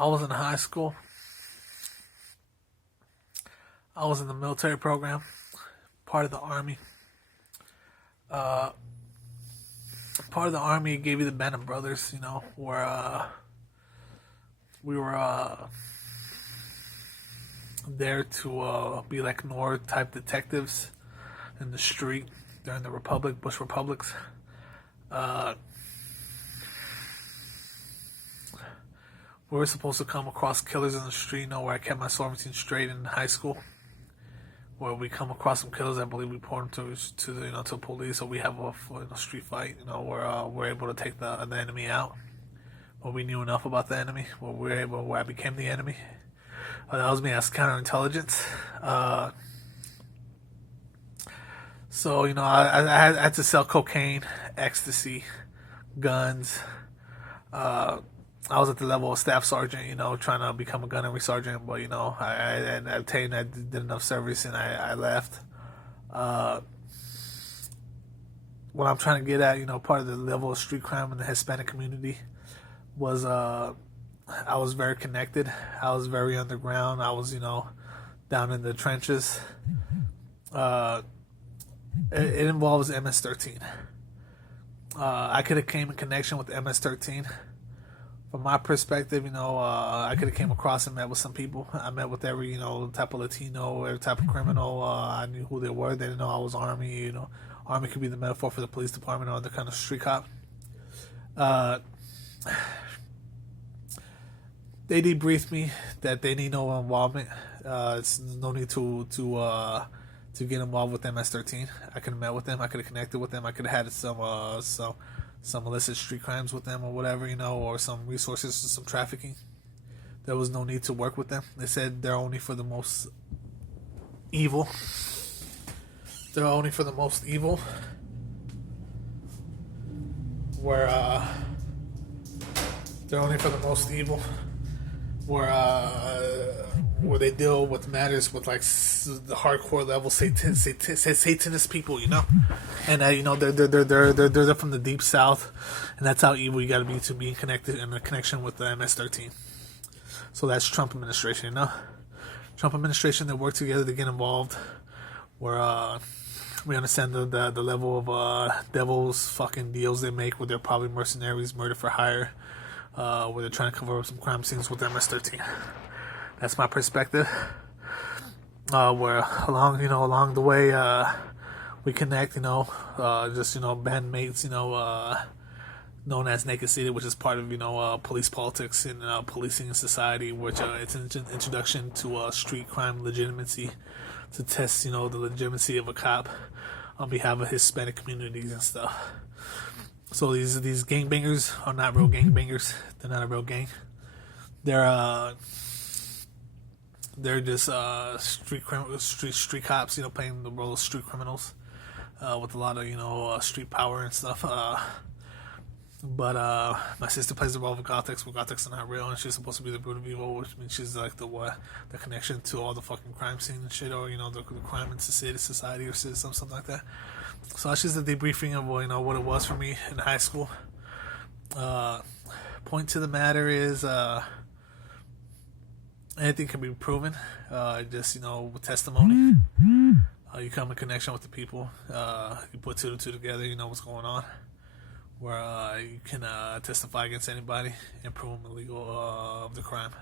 I was in high school. I was in the military program, part of the army. Uh, Part of the army gave you the Band of Brothers, where we were there to be like Nord type detectives in the street during the Republic, Bush Republics. Uh, we were supposed to come across killers in the street, where I kept my SWAT routine straight in high school. Where we come across some killers, I believe we report them to the to police, or we have a street fight, where we're able to take the enemy out. Where we knew enough about the enemy, where I became the enemy. That was me as counterintelligence. So I had to sell cocaine, ecstasy, guns. I was at the level of staff sergeant, trying to become a gunnery sergeant, but I obtained, I did enough service and I left. What I'm trying to get at, part of the level of street crime in the Hispanic community was I was very connected. I was very underground. I was, down in the trenches. It involves MS-13. I could have came in connection with MS-13. From my perspective, I could have came across and met with some people. I met with every, type of Latino, every type of criminal. I knew who they were. They didn't know I was Army. Army could be the metaphor for the police department or other kind of street cop. They debriefed me that they need no involvement. It's no need to get involved with MS-13. I could have met with them. I could have connected with them. I could have had some illicit street crimes with them or whatever, or some resources, some trafficking. There was no need to work with them. They said they're only for the most evil. They're only for the most evil. They're only for the most evil. Where they deal with matters with like the hardcore level Satanist people, and they're from the deep south, and that's how evil you got to be connected in a connection with the MS-13. So that's Trump administration, Trump administration, they work together to get involved. Where we understand the level of devil's fucking deals they make, where they're probably mercenaries, murder for hire, where they're trying to cover up some crime scenes with MS-13. That's my perspective. Where along the way, we connect, bandmates, known as Naked City, which is part of, police politics and policing in society, which it's an introduction to street crime legitimacy, to test, the legitimacy of a cop on behalf of Hispanic communities and stuff. So these gangbangers are not real gangbangers. They're not a real gang. They're just street cops, playing the role of street criminals with a lot of street power and stuff. But my sister plays the role of Gothix, but Gothix are not real, and she's supposed to be the root of evil, which means she's like the connection to all the fucking crime scene and shit, or the crime in society or something like that. So that's just a debriefing of what it was for me in high school. Point to the matter is anything can be proven, just with testimony. You come in connection with the people, you put two and two together, what's going on, where you can testify against anybody and prove them illegal of the crime.